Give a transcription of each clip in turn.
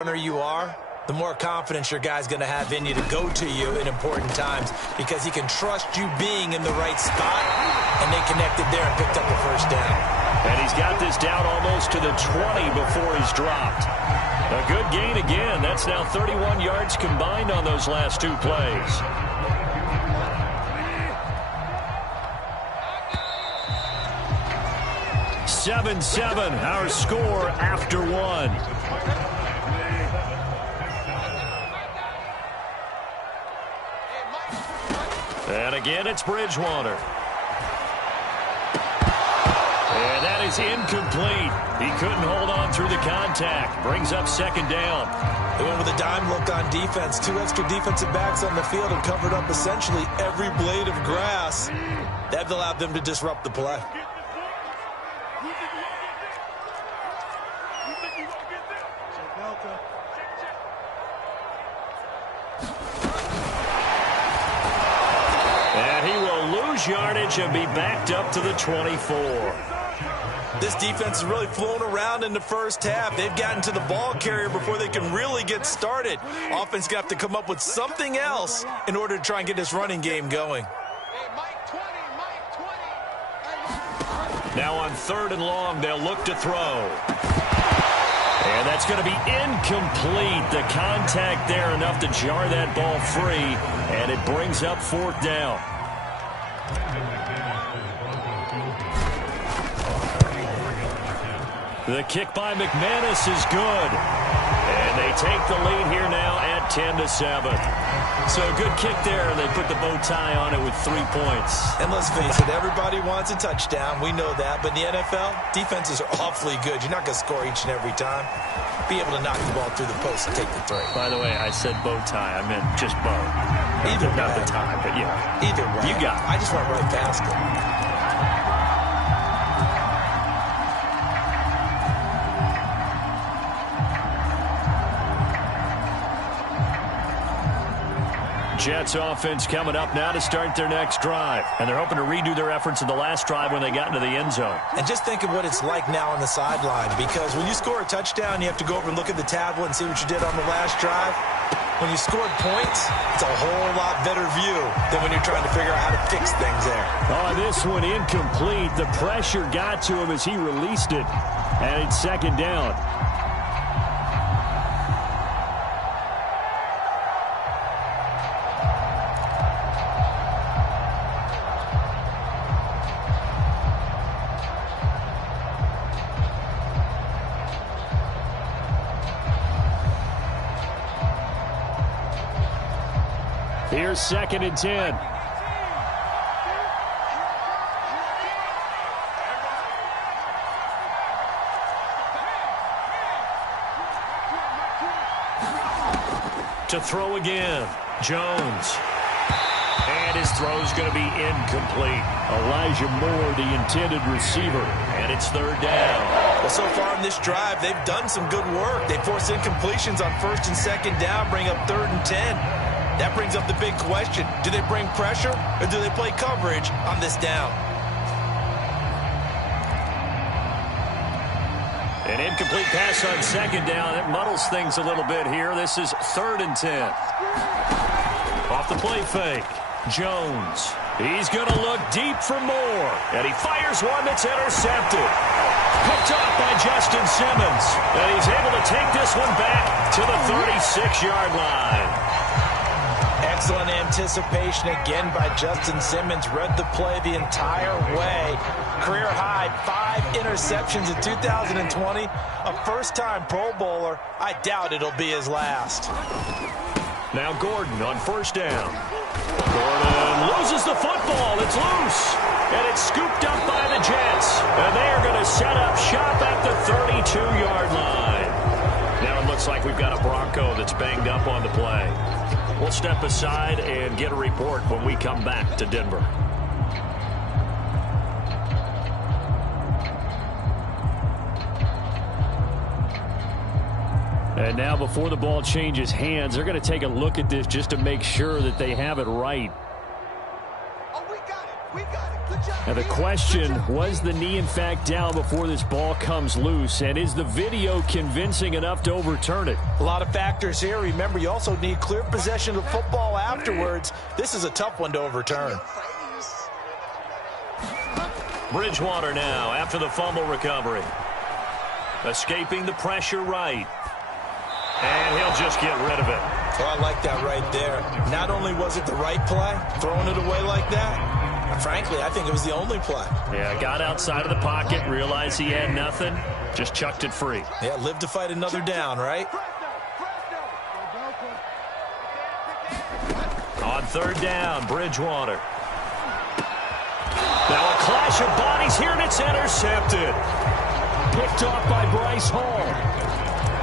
runner you are, the more confidence your guy's going to have in you to go to you in important times because he can trust you being in the right spot, and they connected there and picked up the first down. And he's got this down almost to the 20 before he's dropped. A good gain again. That's now 31 yards combined on those last two plays. (7-7) our score after one. And again, it's Bridgewater. And that is incomplete. He couldn't hold on through the contact. Brings up second down. They went with a dime look on defense. 2 extra defensive backs on the field and covered up essentially every blade of grass. That allowed them to disrupt the play. And he will lose yardage and be backed up to the 24. This defense has really flown around in the first half. They've gotten to the ball carrier before they can really get started. Offense got to come up with something else in order to try and get this running game going. Now on 3rd and long, they'll look to throw. And that's going to be incomplete. The contact there enough to jar that ball free, and it brings up 4th down. The kick by McManus is good. And they take the lead here now at 10-7. So a good kick there. They put the bow tie on it with 3 points. And let's face it, everybody wants a touchdown. We know that. But in the NFL, defenses are awfully good. You're not going to score each and every time. Be able to knock the ball through the post and take the 3. By the way, I said bow tie. I meant just bow. Either not way. the tie, but yeah. Either way. You got it. I just went right past it. Jets offense coming up now to start their next drive. And they're hoping to redo their efforts in the last drive when they got into the end zone. And just think of what it's like now on the sideline, because when you score a touchdown, you have to go over and look at the tablet and see what you did on the last drive. When you scored points, it's a whole lot better view than when you're trying to figure out how to fix things there. Oh, this one incomplete. The pressure got to him as he released it. And it's 2nd down. Here's 2nd and 10. To throw again, Jones. And his throw's going to be incomplete. Elijah Moore, the intended receiver. And it's 3rd down. Well, so far in this drive, they've done some good work. They force incompletions on 1st and 2nd down, bring up 3rd and 10. That brings up the big question. Do they bring pressure or do they play coverage on this down? An incomplete pass on 2nd down. It muddles things a little bit here. This is 3rd and 10. Off the play fake. Jones. He's going to look deep for Moore. And he fires one that's intercepted. Picked up by Justin Simmons. And he's able to take this one back to the 36-yard line. Excellent anticipation again by Justin Simmons. Read the play the entire way. Career high 5 interceptions in 2020. A first-time Pro Bowler. I doubt it'll be his last. Now Gordon on 1st down. Gordon loses the football. It's loose. And it's scooped up by the Jets. And they are going to set up shop at the 32-yard line. Now it looks like we've got a Bronco that's banged up on the play. We'll step aside and get a report when we come back to Denver. And now before the ball changes hands, they're going to take a look at this just to make sure that they have it right. Oh, we got it. We got it. Now the question, was the knee in fact down before this ball comes loose? And is the video convincing enough to overturn it? A lot of factors here. Remember, you also need clear possession of football afterwards. This is a tough one to overturn. Bridgewater now after the fumble recovery. Escaping the pressure right. And he'll just get rid of it. Oh, I like that right there. Not only was it the right play, throwing it away like that, frankly, I think it was the only play. Yeah, got outside of the pocket, realized he had nothing, just chucked it free. Yeah, live to fight another down, right? On third down, Bridgewater. Now a clash of bodies here, and it's intercepted. Picked off by Bryce Hall.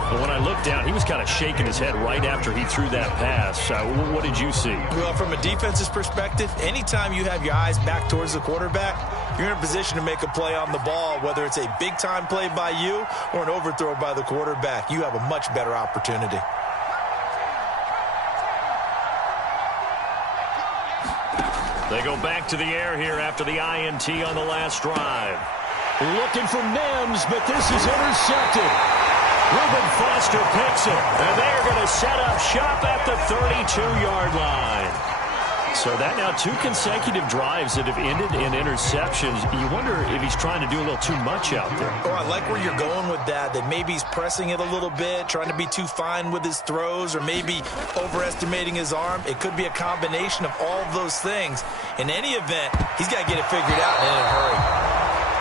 But when I looked down, he was kind of shaking his head right after he threw that pass. What did you see? Well, from a defense's perspective, anytime you have your eyes back towards the quarterback, you're in a position to make a play on the ball, whether it's a big-time play by you or an overthrow by the quarterback. You have a much better opportunity. They go back to the air here after the INT on the last drive. Looking for Mims, but this is intercepted. Reuben Foster picks it, and they're going to set up shop at the 32-yard line. So that now 2 consecutive drives that have ended in interceptions. You wonder if he's trying to do a little too much out there. Oh, I like where you're going with that maybe he's pressing it a little bit, trying to be too fine with his throws, or maybe overestimating his arm. It could be a combination of all of those things. In any event, he's got to get it figured out and in a hurry.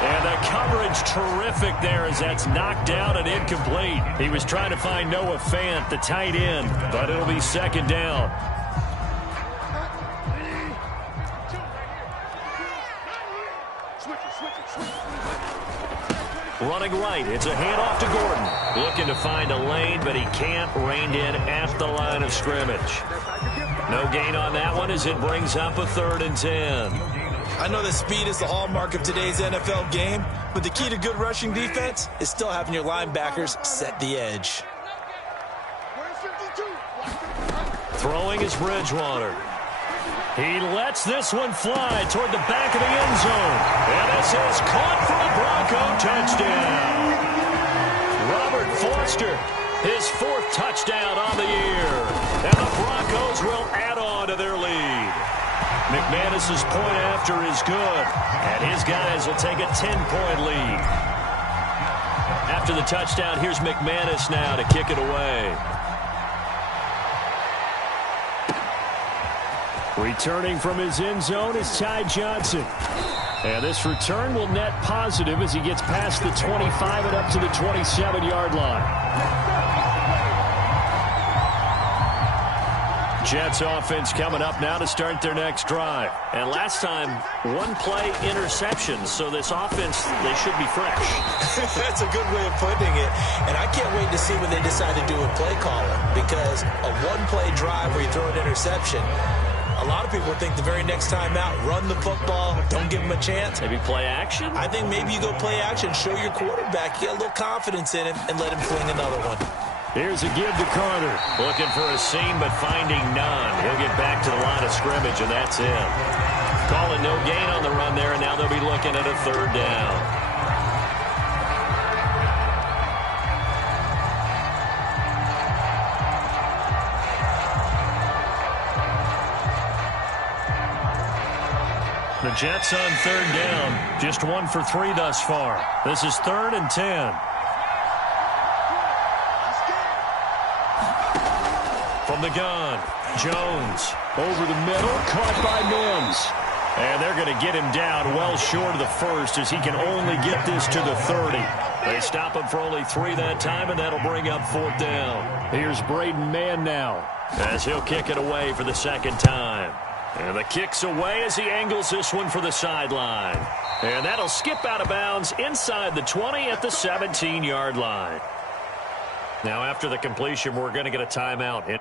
And the coverage terrific there as that's knocked down and incomplete. He was trying to find Noah Fant, the tight end, but it'll be second down. Running right, it's a handoff to Gordon. Looking to find a lane, but he can't. Reined in at the line of scrimmage. No gain on that one as it brings up a 3rd and 10. I know that speed is the hallmark of today's NFL game, but the key to good rushing defense is still having your linebackers set the edge. Throwing is Bridgewater. He lets this one fly toward the back of the end zone. And this is caught for a Bronco touchdown. Robert Foster, his 4th touchdown on the year. And the Broncos will add on to their lead. McManus's point after is good. And his guys will take a 10-point lead. After the touchdown, here's McManus now to kick it away. Returning from his end zone is Ty Johnson. And this return will net positive as he gets past the 25 and up to the 27-yard line. Jets offense coming up now to start their next drive. And last time, 1-play interceptions, so this offense, they should be fresh. That's a good way of putting it. And I can't wait to see when they decide to do a play caller, because a 1-play drive where you throw an interception, a lot of people think the very next time out, run the football, don't give him a chance. Maybe play action? I think maybe you go play action, show your quarterback, you get a little confidence in him, and let him fling another one. Here's a give to Carter. Looking for a seam, but finding none. He'll get back to the line of scrimmage, and that's it. Calling no gain on the run there, and now they'll be looking at a 3rd down. The Jets on 3rd down. Just 1 for 3 thus far. This is 3rd and 10. From the gun, Jones over the middle, caught by Mims. And they're going to get him down well short of the 1st as he can only get this to the 30. They stop him for only 3 that time, and that'll bring up 4th down. Here's Braden Mann now as he'll kick it away for the 2nd time. And the kick's away as he angles this one for the sideline. And that'll skip out of bounds inside the 20 at the 17-yard line. Now after the completion, we're going to get a timeout.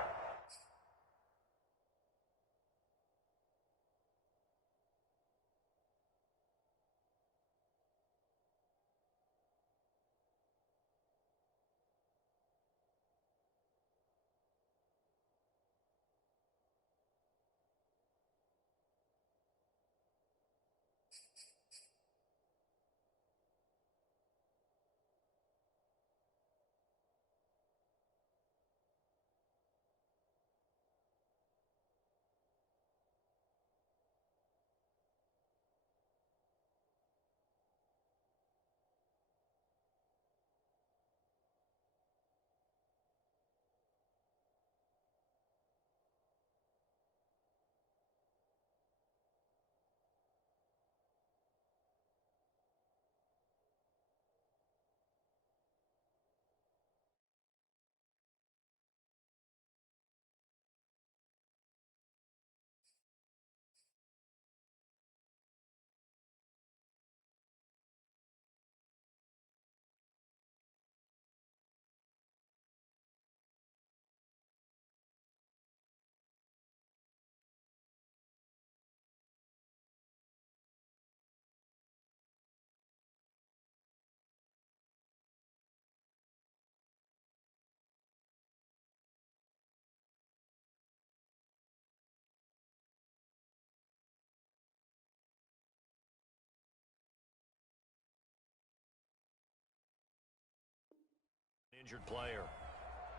injured player.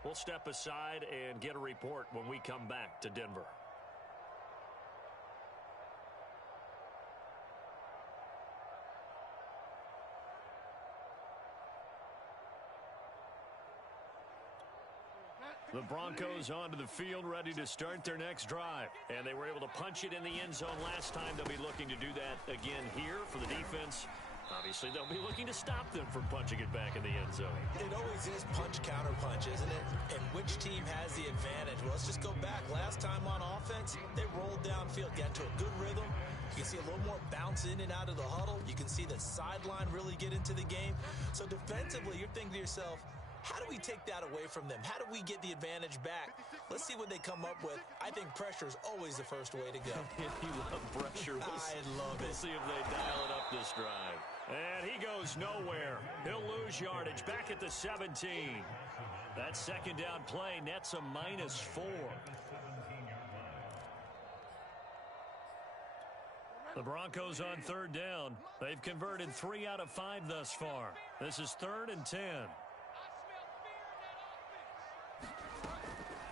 We'll step aside and get a report when we come back to Denver. The Broncos onto the field, ready to start their next drive. And they were able to punch it in the end zone last time. They'll be looking to do that again here for the defense. Obviously, they'll be looking to stop them from punching it back in the end zone. It always is punch-counter-punch, isn't it? And which team has the advantage? Well, let's just go back. Last time on offense, they rolled downfield, got to a good rhythm. You can see a little more bounce in and out of the huddle. You can see the sideline really get into the game. So defensively, you're thinking to yourself, how do we take that away from them? How do we get the advantage back? Let's see what they come up with. I think pressure is always the first way to go. You love pressure. I love it. We'll see if they dial it up this drive. And he goes nowhere. He'll lose yardage back at the 17. That second down play nets a -4. The Broncos on third down. They've converted 3 out of 5 thus far. This is 3rd and 10.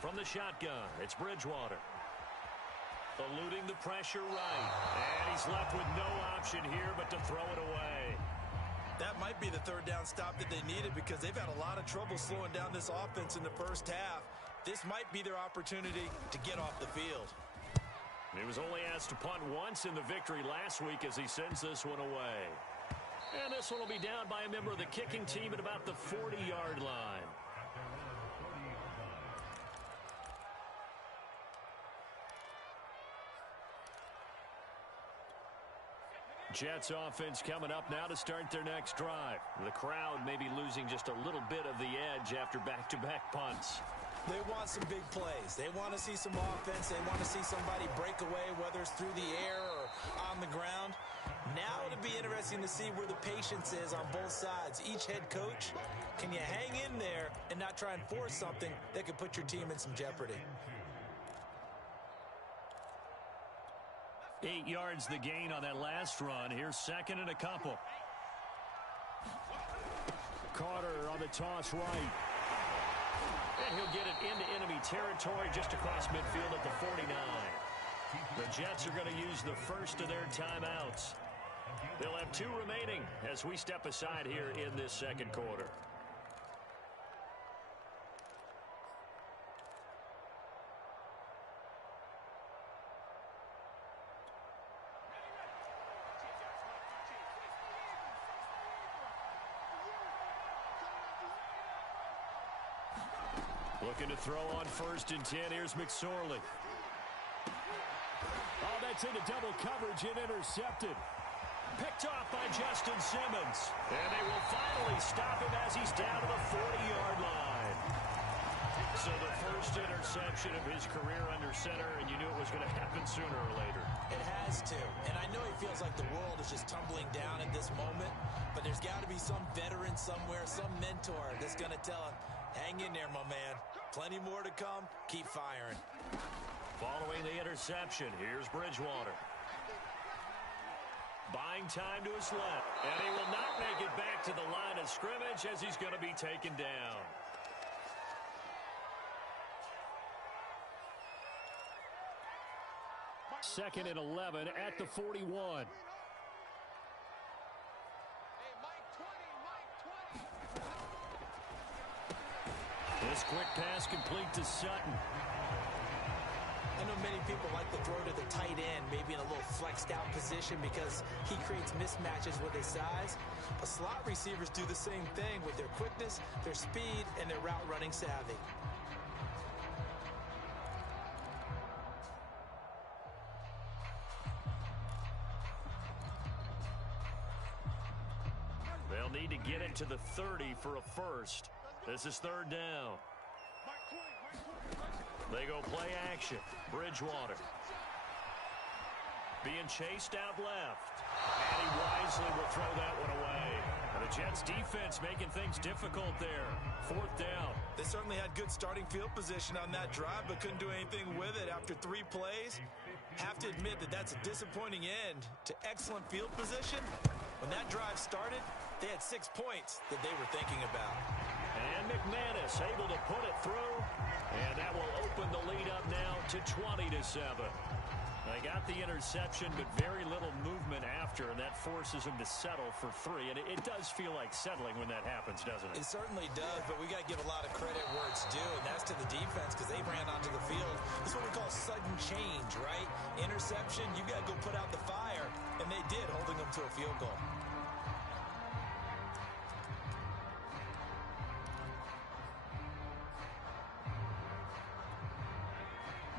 From the shotgun, it's Bridgewater. Eluding the pressure right. And he's left with no option here but to throw it away. That might be the third down stop that they needed because they've had a lot of trouble slowing down this offense in the first half. This might be their opportunity to get off the field. He was only asked to punt once in the victory last week as he sends this one away. And this one will be down by a member of the kicking team at about the 40-yard line. Jets offense coming up now to start their next drive. The crowd may be losing just a little bit of the edge after back-to-back punts. They want some big plays. They want to see some offense. They want to see somebody break away, whether it's through the air or on the ground. Now it'll be interesting to see where the patience is on both sides. Each head coach, can you hang in there and not try and force something that could put your team in some jeopardy? 8 yards the gain on that last run. Here's 2nd and a couple. Carter on the toss right. And he'll get it into enemy territory just across midfield at the 49. The Jets are going to use the first of their timeouts. They'll have 2 remaining as we step aside here in this second quarter. Looking to throw on 1st and 10. Here's McSorley. Oh, that's into double coverage and intercepted. Picked off by Justin Simmons. And they will finally stop him as he's down to the 40-yard line. So the first interception of his career under center, and you knew it was going to happen sooner or later. It has to. And I know he feels like the world is just tumbling down at this moment, but there's got to be some veteran somewhere, some mentor that's going to tell him, hang in there, my man. Plenty more to come. Keep firing. Following the interception, here's Bridgewater. Buying time to his left. And he will not make it back to the line of scrimmage as he's going to be taken down. Second and 11 at the 41. This quick pass complete to Sutton. I know many people like to throw to the tight end, maybe in a little flexed out position because he creates mismatches with his size. But slot receivers do the same thing with their quickness, their speed, and their route running savvy. They'll need to get it to the 30 for a first. This is 3rd down. They go play action. Bridgewater. Being chased out left. And he wisely will throw that one away. And the Jets defense making things difficult there. 4th down. They certainly had good starting field position on that drive, but couldn't do anything with it after 3 plays. Have to admit that that's a disappointing end to excellent field position. When that drive started, they had 6 points that they were thinking about. And And McManus able to put it through. And that will open the lead up now to 20-7. They got the interception, but very little movement after, and that forces them to settle for 3. And it does feel like settling when that happens, doesn't it? It certainly does, but we got to give a lot of credit where it's due, and that's to the defense because they ran onto the field. This is what we call sudden change, right? Interception, you got to go put out the fire, and they did, holding them to a field goal.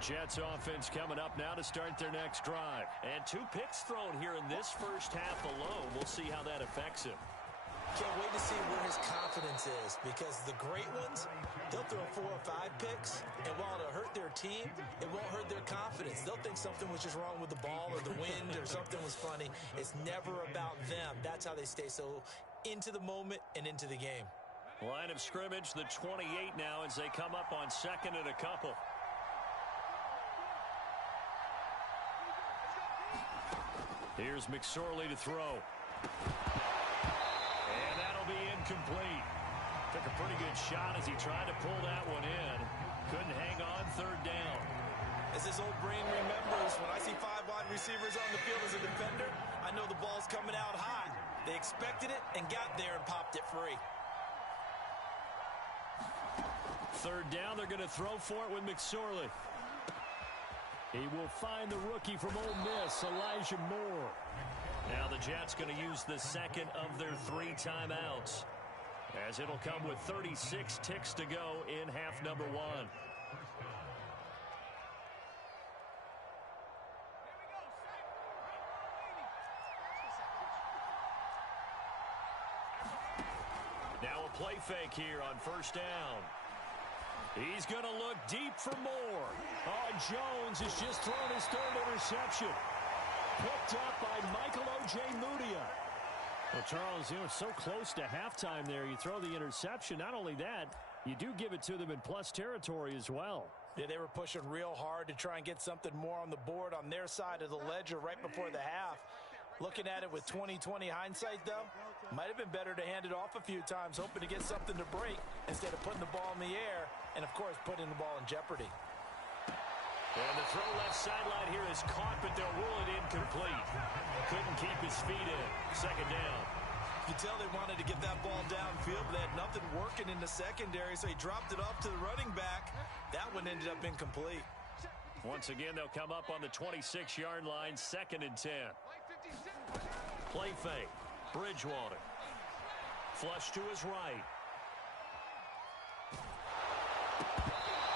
Jets offense coming up now to start their next drive. And 2 picks thrown here in this first half alone. We'll see how that affects him. Can't wait to see where his confidence is because the great ones, they'll throw 4 or 5 picks, and while it'll hurt their team, it won't hurt their confidence. They'll think something was just wrong with the ball or the wind or something was funny. It's never about them. That's how they stay so into the moment and into the game. Line of scrimmage, the 28 now as they come up on 2nd and a couple. Here's McSorley to throw. And that'll be incomplete. Took a pretty good shot as he tried to pull that one in. Couldn't hang on 3rd down. As his old brain remembers, when I see 5 wide receivers on the field as a defender, I know the ball's coming out hot. They expected it and got there and popped it free. 3rd down, they're going to throw for it with McSorley. He will find the rookie from Ole Miss, Elijah Moore. Now the Jets going to use the 2nd of their 3 timeouts, as it'll come with 36 ticks to go in half number 1. Now a play fake here on 1st down. He's going to look deep for more. Oh, Jones has just thrown his 3rd interception. Picked up by Michael Ojemudia. Well, Charles, you know, it's so close to halftime there. You throw the interception. Not only that, you do give it to them in plus territory as well. Yeah, they were pushing real hard to try and get something more on the board on their side of the ledger right before the half. Looking at it with 20/20 hindsight, though, might have been better to hand it off a few times, hoping to get something to break instead of putting the ball in the air and, of course, putting the ball in jeopardy. And the throw left sideline here is caught, but they'll rule it incomplete. Couldn't keep his feet in. 2nd down. You can tell they wanted to get that ball downfield, but they had nothing working in the secondary, so he dropped it off to the running back. That one ended up incomplete. Once again, they'll come up on the 26-yard line, 2nd and 10. Play fake. Bridgewater. Flush to his right.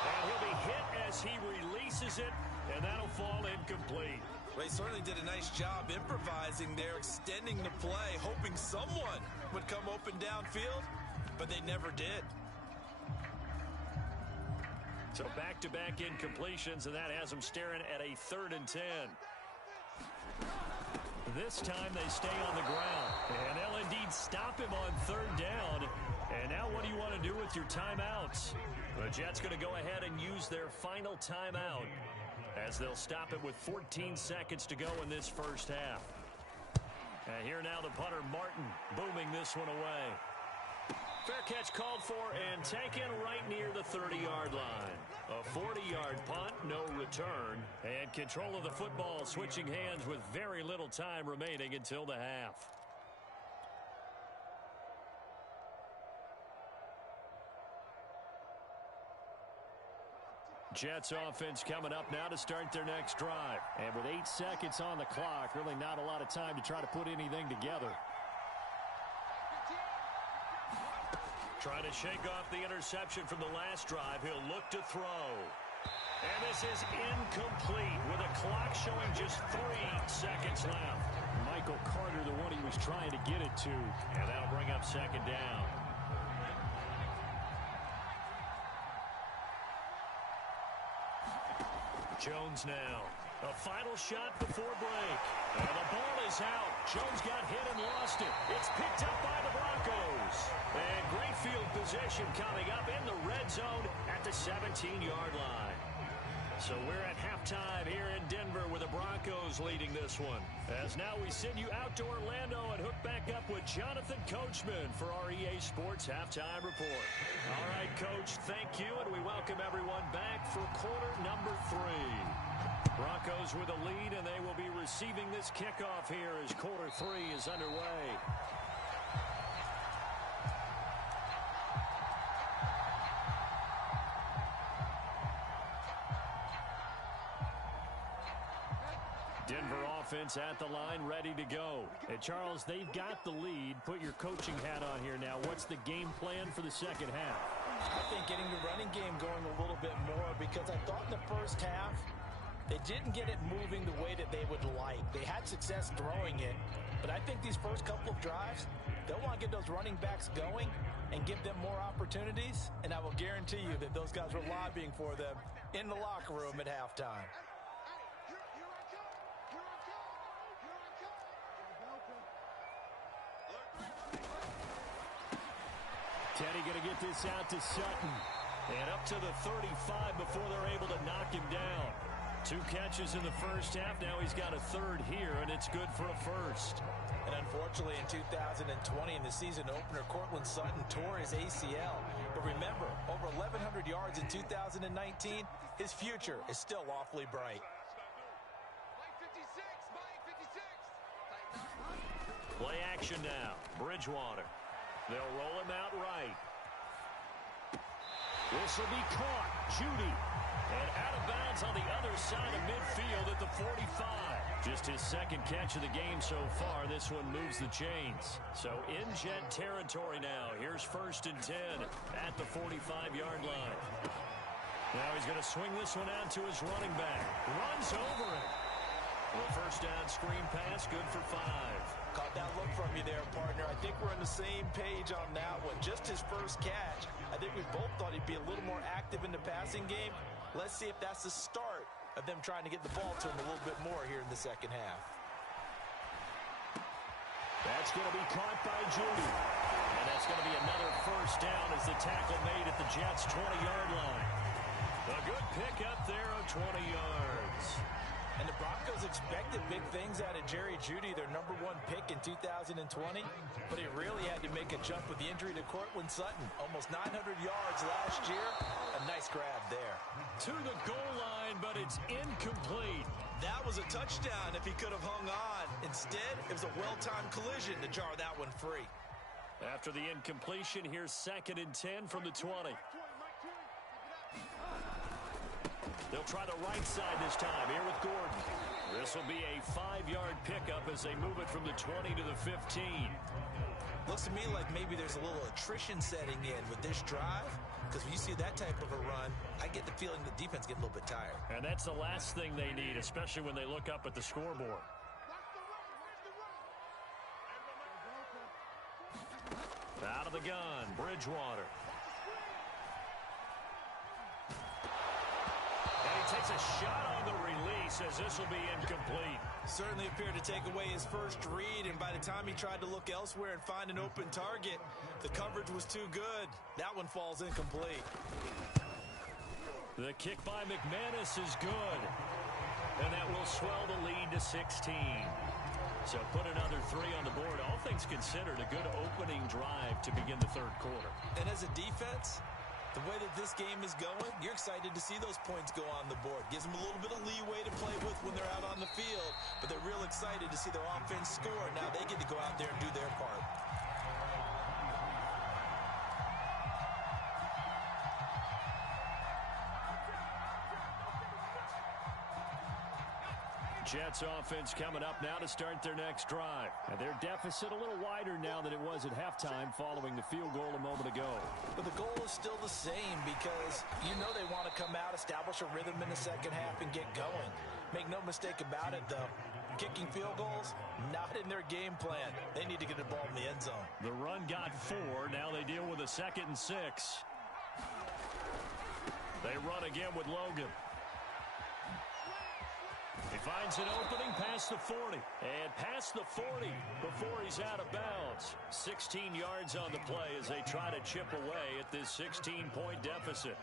And he'll be hit as he releases it, and that'll fall incomplete. Well, he certainly did a nice job improvising there, extending the play, hoping someone would come open downfield, but they never did. So back-to-back incompletions, and that has them staring at a 3rd and 10. This time they stay on the ground, and they'll indeed stop him on 3rd down. And now what do you want to do with your timeouts? The Jets going to go ahead and use their final timeout as they'll stop it with 14 seconds to go in this first half. And here now the punter, Martin, booming this one away. Fair catch called for and taken right near the 30-yard line. A 40-yard punt, no return. And control of the football switching hands with very little time remaining until the half. Jets offense coming up now to start their next drive. And with 8 seconds on the clock, really not a lot of time to try to put anything together. Trying to shake off the interception from the last drive. He'll look to throw. And this is incomplete with a clock showing just 3 seconds left. Michael Carter, the one he was trying to get it to. And that'll bring up 2nd down. Jones now. A final shot before break. And the ball is out. Jones got hit and lost it. It's picked up by the Broncos. And great field position coming up in the red zone at the 17-yard line. So we're at halftime here in Denver with the Broncos leading this one. As now we send you out to Orlando and hook back up with Jonathan Coachman for our EA Sports Halftime Report. All right, Coach, thank you, and we welcome everyone back for quarter number 3. Broncos with a lead, and they will be receiving this kickoff here as quarter 3 is underway. Denver offense at the line, ready to go. Hey, Charles, they've got the lead. Put your coaching hat on here now. What's the game plan for the second half? I think getting the running game going a little bit more, because I thought in the first half they didn't get it moving the way that they would like. They had success throwing it, but I think these first couple of drives, they'll want to get those running backs going and give them more opportunities, and I will guarantee you that those guys were lobbying for them in the locker room at halftime. Teddy going to get this out to Sutton. And up to the 35 before they're able to knock him down. 2 catches in the first half. Now he's got a third here, and it's good for a first. And unfortunately, in 2020, in the season opener, Cortland Sutton tore his ACL. But remember, over 1,100 yards in 2019, his future is still awfully bright. Play action now. Bridgewater. They'll roll him out right. This will be caught. Judy. And out of bounds on the other side of midfield at the 45. Just his second catch of the game so far. This one moves the chains. So in Jet territory now. Here's 1st and 10 at the 45-yard line. Now he's going to swing this one out to his running back. Runs over it. Well, first down screen pass, good for 5. Caught that look from you there, partner. I think we're on the same page on that one. Just his first catch. I think we both thought he'd be a little more active in the passing game. Let's see if that's the start of them trying to get the ball to him a little bit more here in the second half. That's going to be caught by Judy. And that's going to be another first down as the tackle made at the Jets' 20-yard line. A good pickup there of 20 yards. And the Broncos expected big things out of Jerry Jeudy, their #1 pick in 2020. But he really had to make a jump with the injury to Cortland Sutton. Almost 900 yards last year. A nice grab there. To the goal line, but it's incomplete. That was a touchdown if he could have hung on. Instead, it was a well-timed collision to jar that one free. After the incompletion, here's 2nd and 10 from the 20. They'll try the right side this time here with Gordon. This will be a 5-yard pickup as they move it from the 20 to the 15. Looks to me like maybe there's a little attrition setting in with this drive, because when you see that type of a run, I get the feeling the defense getting a little bit tired. And that's the last thing they need, especially when they look up at the scoreboard. Out of the gun, Bridgewater. Takes a shot on the release as this will be incomplete. Certainly appeared to take away his first read, and by the time he tried to look elsewhere and find an open target, the coverage was too good. That one falls incomplete. The kick by McManus is good, and that will swell the lead to 16. So put another 3 on the board. All things considered, a good opening drive to begin the third quarter. And as a defense, the way that this game is going, you're excited to see those points go on the board. Gives them a little bit of leeway to play with when they're out on the field, but they're real excited to see their offense score. Now they get to go out there and do their part. Jets offense coming up now to start their next drive. And their deficit a little wider now than it was at halftime following the field goal a moment ago. But the goal is still the same, because you know they want to come out, establish a rhythm in the second half, and get going. Make no mistake about it, though. Kicking field goals, not in their game plan. They need to get the ball in the end zone. The run got 4. Now they deal with a 2nd and 6. They run again with Logan. He finds an opening past the 40. And past the 40 before he's out of bounds. 16 yards on the play as they try to chip away at this 16-point deficit.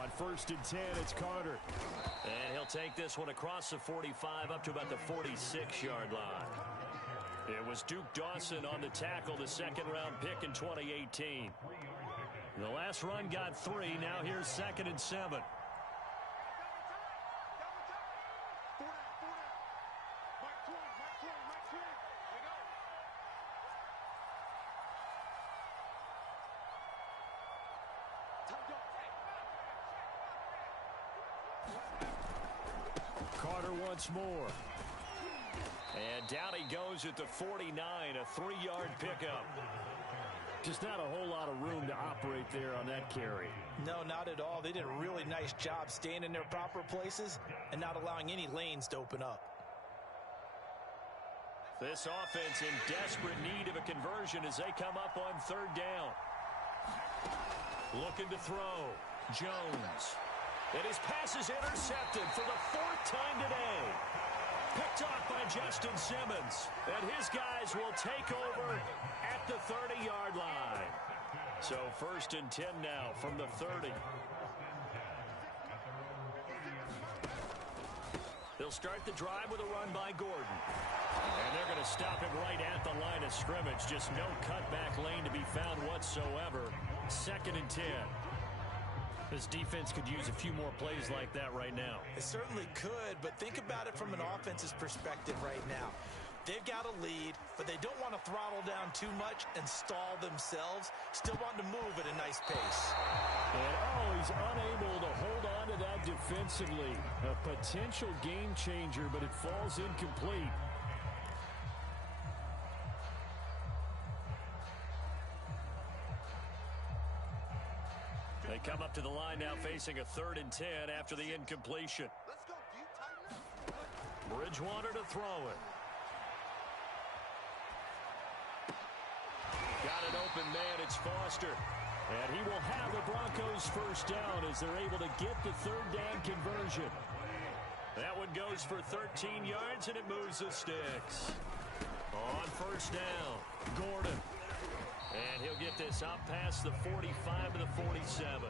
On 1st and 10, it's Carter. And he'll take this one across the 45 up to about the 46-yard line. It was Duke Dawson on the tackle, the second-round pick in 2018. The last run got 3. Now here's 2nd and 7. Carter once more. And down he goes at the 49, a 3-yard pickup. Just not a whole lot of room to operate there on that carry. No, not at all. They did a really nice job staying in their proper places and not allowing any lanes to open up. This offense in desperate need of a conversion as they come up on 3rd down. Looking to throw. Jones. And his pass is intercepted for the 4th time today. Picked off by Justin Simmons. And his guys will take over at the 30-yard line. So 1st and 10 now from the 30. They'll start the drive with a run by Gordon. And they're going to stop him right at the line of scrimmage. Just no cutback lane to be found whatsoever. 2nd and 10. This defense could use a few more plays like that right now. It certainly could, but think about it from an offense's perspective right now. They've got a lead, but they don't want to throttle down too much and stall themselves. Still want to move at a nice pace. And he's unable to hold on to that defensively. A potential game changer, but it falls incomplete. They come up to the line now facing a 3rd and 10 after the incompletion. Bridgewater to throw it. Got an open man. It's Foster. And he will have the Broncos 1st down as they're able to get the 3rd down conversion. That one goes for 13 yards, and it moves the sticks. On 1st down, Gordon. And he'll get this up past the 45 to the 47.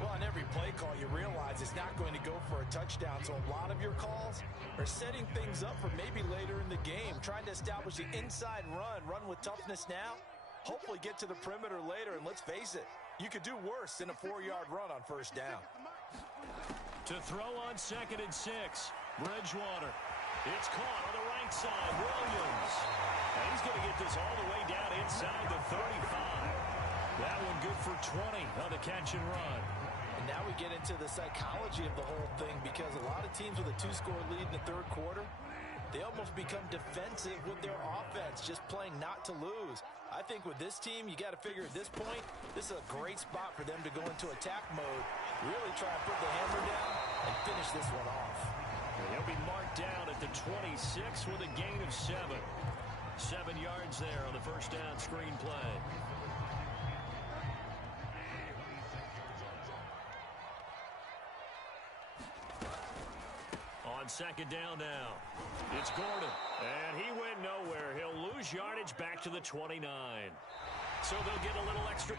Well, on every play call, you realize it's not going to go for a touchdown. So a lot of your calls are setting things up for maybe later in the game, trying to establish the inside run with toughness now, hopefully get to the perimeter later. And let's face it, you could do worse than a 4-yard run on 1st down. To throw on 2nd and 6, Bridgewater. It's caught on the right side, Williams. And he's going to get this all the way down inside the 35. That one good for 20 on the catch and run. And now we get into the psychology of the whole thing, because a lot of teams with a 2-score lead in the 3rd quarter, they almost become defensive with their offense, just playing not to lose. I think with this team, you got to figure at this point, this is a great spot for them to go into attack mode, really try and put the hammer down and finish this one off. He'll be marked down at the 26 with a gain of 7. 7 yards there on the 1st down screen play. On 2nd down now, it's Gordon. And he went nowhere. He'll lose yardage back to the 29. So they'll get a little extra.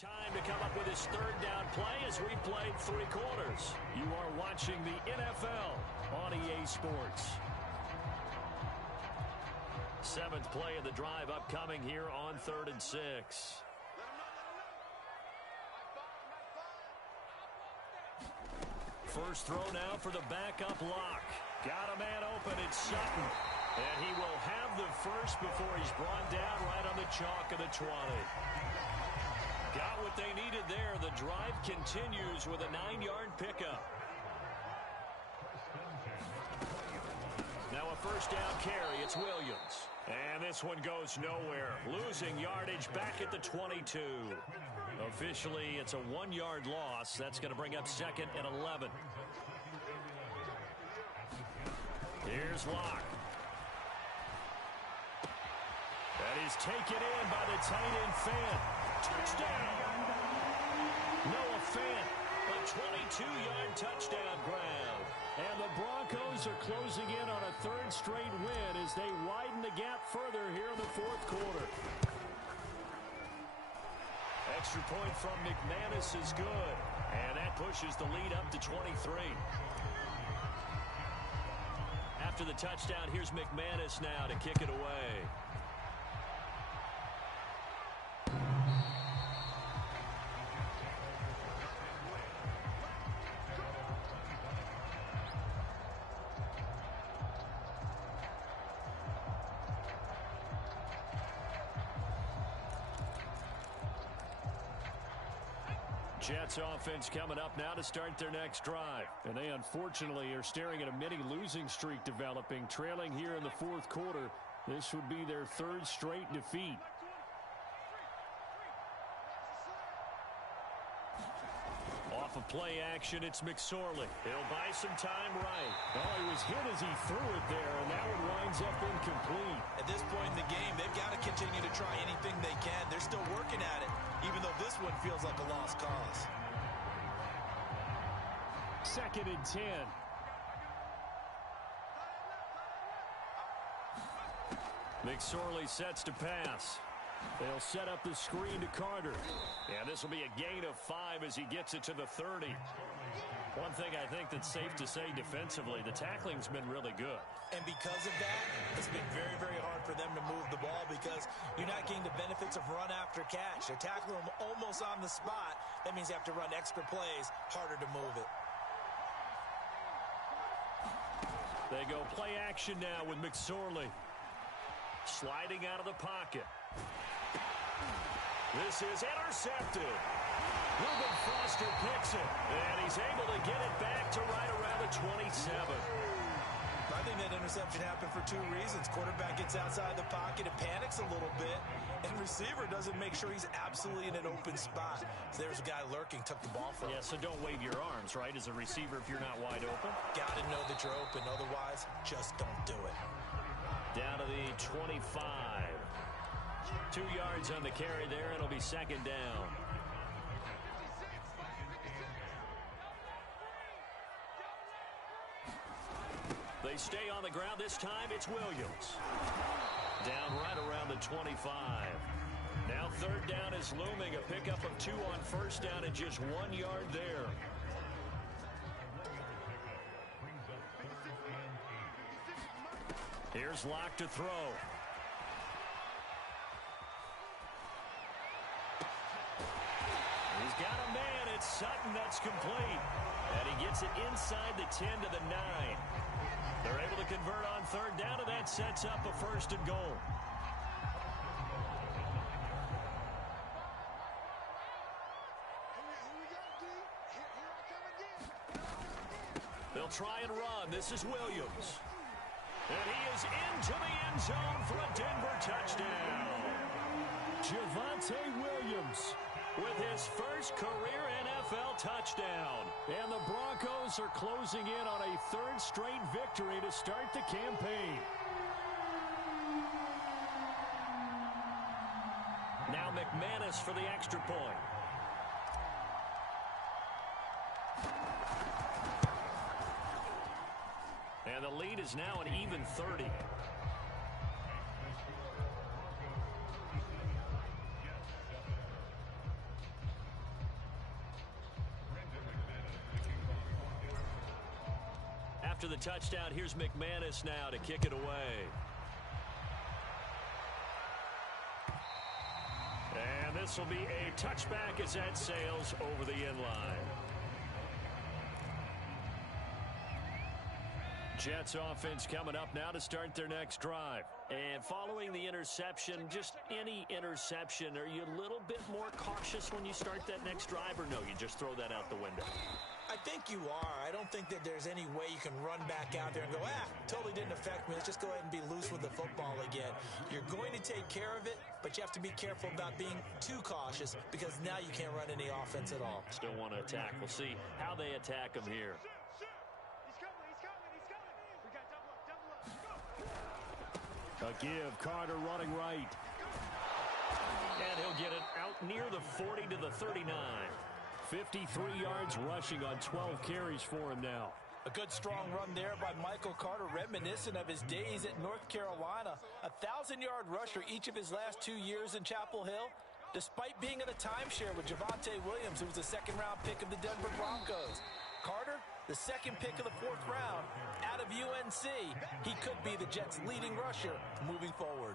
Time to come up with his 3rd down play as we played 3 quarters. You are watching the NFL on EA Sports. 7th play of the drive upcoming here on 3rd and 6. First throw now for the backup lock. Got a man open. It's Sutton. And he will have the first before he's brought down right on the chalk of the 20. Got what they needed there. The drive continues with a 9-yard pickup. Now a first down carry. It's Williams. And this one goes nowhere. Losing yardage back at the 22. Officially, it's a 1-yard loss. That's going to bring up 2nd and 11. Here's Locke. That is taken in by the tight end Fant. Touchdown! Noah Fant, a 22-yard touchdown grab. And the Broncos are closing in on a 3rd straight win as they widen the gap further here in the 4th quarter. Extra point from McManus is good. And that pushes the lead up to 23. After the touchdown, here's McManus now to kick it away. Jets offense coming up now to start their next drive. And they unfortunately are staring at a mini losing streak developing, trailing here in the 4th quarter. This would be their 3rd straight defeat. Off of play action, it's McSorley. He'll buy some time right. Oh, he was hit as he threw it there, and that one winds up incomplete. At this point in the game, they've got to continue to try anything they can. They're still working at it, even though this one feels like a lost cause. 2nd and 10. McSorley sets to pass. They'll set up the screen to Carter. And this will be a gain of 5 as he gets it to the 30. One thing I think that's safe to say defensively, the tackling's been really good. And because of that, it's been very, very hard for them to move the ball because you're not getting the benefits of run after catch. They're tackling them almost on the spot. That means they have to run extra plays, harder to move it. They go play action now with McSorley. Sliding out of the pocket. This is intercepted. Reuben Foster picks it, and he's able to get it back to right around the 27. I think that interception happened for 2 reasons. Quarterback gets outside the pocket and panics a little bit, and receiver doesn't make sure he's absolutely in an open spot. So there's a guy lurking, took the ball from him. Yeah, so don't wave your arms, right, as a receiver if you're not wide open. Got to know that you're open. Otherwise, just don't do it. Down to the 25. 2 yards on the carry there. It'll be 2nd down. They stay on the ground. This time it's Williams. Down right around the 25. Now 3rd down is looming. A pickup of 2 on 1st down and just 1 yard there. Here's Locke to throw. He's got a man. It's Sutton. That's complete. And he gets it inside the 10 to the 9. They're able to convert on 3rd down, and that sets up a 1st and goal. They'll try and run. This is Williams. And he is into the end zone for a Denver touchdown. Javonte Williams with his first career NFL touchdown. And the Broncos are closing in on a 3rd straight victory to start the campaign. Now McManus for the extra point. And the lead is now an even 30. After the touchdown, here's McManus now to kick it away. And this will be a touchback as that sails over the end line. Jets offense coming up now to start their next drive. And following the interception, just any interception, are you a little bit more cautious when you start that next drive, or no, you just throw that out the window? I think you are. I don't think that there's any way you can run back out there and go, totally didn't affect me. Let's just go ahead and be loose with the football again. You're going to take care of it, but you have to be careful about being too cautious because now you can't run any offense at all. Still want to attack. We'll see how they attack him here. He's coming. We got double up. A give, Carter running right. And he'll get it out near the 40 to the 39. 53 yards rushing on 12 carries for him now. A good strong run there by Michael Carter, reminiscent of his days at North Carolina. 1,000-yard rusher each of his last 2 years in Chapel Hill, despite being in a timeshare with Javonte Williams, who was a second-round pick of the Denver Broncos. Carter, the second pick of the 4th round, out of UNC. He could be the Jets' leading rusher moving forward.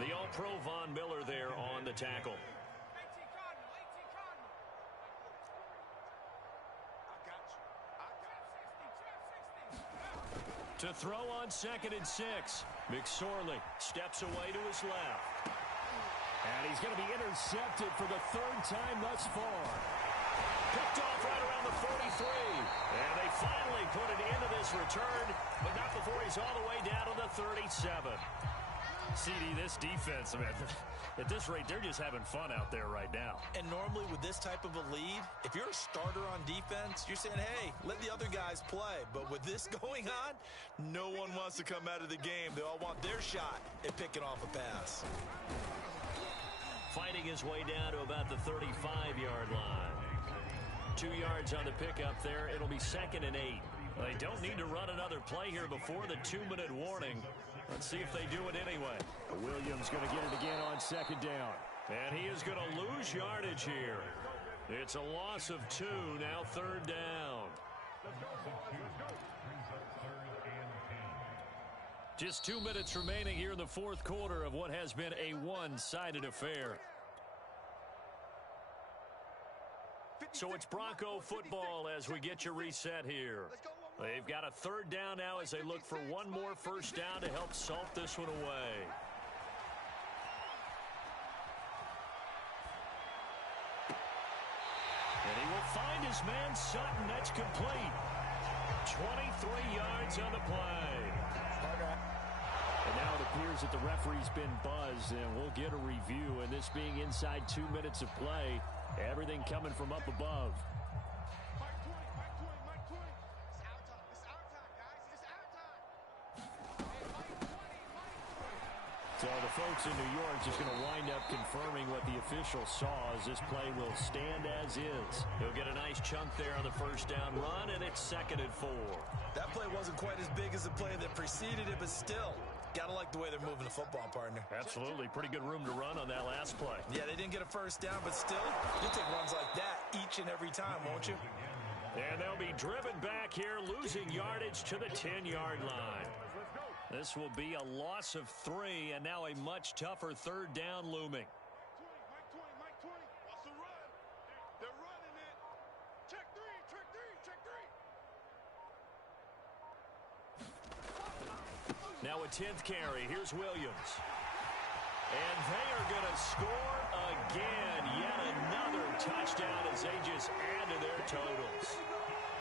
The All-Pro Von Miller there on the tackle. To throw on 2nd and 6. McSorley steps away to his left. And he's going to be intercepted for the 3rd time thus far. Picked off right around the 43. And they finally put it into this return, but not before he's all the way down to the 37. CD, this defense, I mean, at this rate, they're just having fun out there right now. And normally with this type of a lead, if you're a starter on defense, you're saying, hey, let the other guys play. But with this going on, no one wants to come out of the game. They all want their shot at picking off a pass. Fighting his way down to about the 35-yard line. 2 yards on the pickup there. It'll be 2nd and 8. They don't need to run another play here before the 2-minute warning. Let's see if they do it anyway. Williams going to get it again on 2nd down. And he is going to lose yardage here. It's a loss of 2, now 3rd down. Just 2 minutes remaining here in the 4th quarter of what has been a one-sided affair. So it's Bronco football as we get your reset here. They've got a 3rd down now as they look for one more 1st down to help salt this one away. And he will find his man Sutton. That's complete. 23 yards on the play. And now it appears that the referee's been buzzed, and we'll get a review. And this being inside 2 minutes of play, everything coming from up above. So the folks in New York just going to wind up confirming what the official saw as this play will stand as is. He'll get a nice chunk there on the 1st down run, and it's 2nd and 4. That play wasn't quite as big as the play that preceded it, but still, got to like the way they're moving the football, partner. Absolutely. Pretty good room to run on that last play. Yeah, they didn't get a 1st down, but still, you'll take runs like that each and every time, won't you? And they'll be driven back here, losing yardage to the 10-yard line. This will be a loss of 3, and now a much tougher 3rd down looming. Mike 20. Watch the run. They're running it. Check three. Now a 10th carry. Here's Williams. And they are going to score again. Yet another touchdown as they just add to their totals.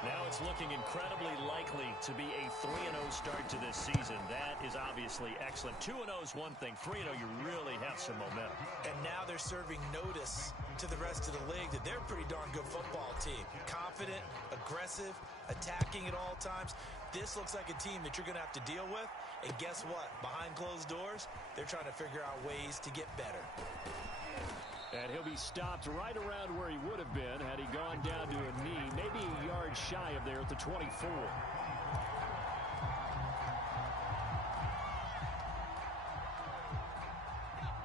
Now it's looking incredibly likely to be a 3-0 start to this season. That is obviously excellent. 2-0 is one thing. 3-0, you really have some momentum. And now they're serving notice to the rest of the league that they're a pretty darn good football team. Confident, aggressive, attacking at all times. This looks like a team that you're going to have to deal with. And guess what? Behind closed doors, they're trying to figure out ways to get better. And he'll be stopped right around where he would have been had he gone down to a knee, maybe a yard shy of there at the 24.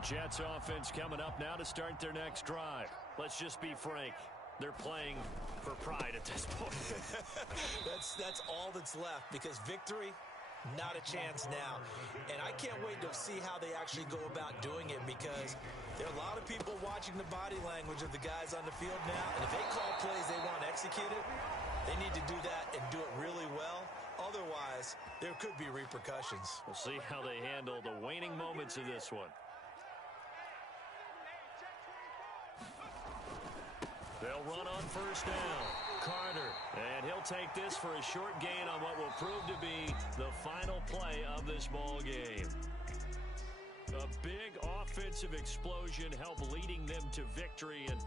Jets offense coming up now to start their next drive. Let's just be frank. They're playing for pride at this point. That's all that's left, because victory, not a chance now. And I can't wait to see how they actually go about doing it, because there are a lot of people watching the body language of the guys on the field now. And if they call plays they want executed, they need to do that and do it really well. Otherwise, there could be repercussions. We'll see how they handle the waning moments of this one. They'll run on 1st down. Carter. And he'll take this for a short gain on what will prove to be the final play of this ball game. A big offensive explosion helped leading them to victory. And